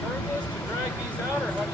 turn this to drag these out, or how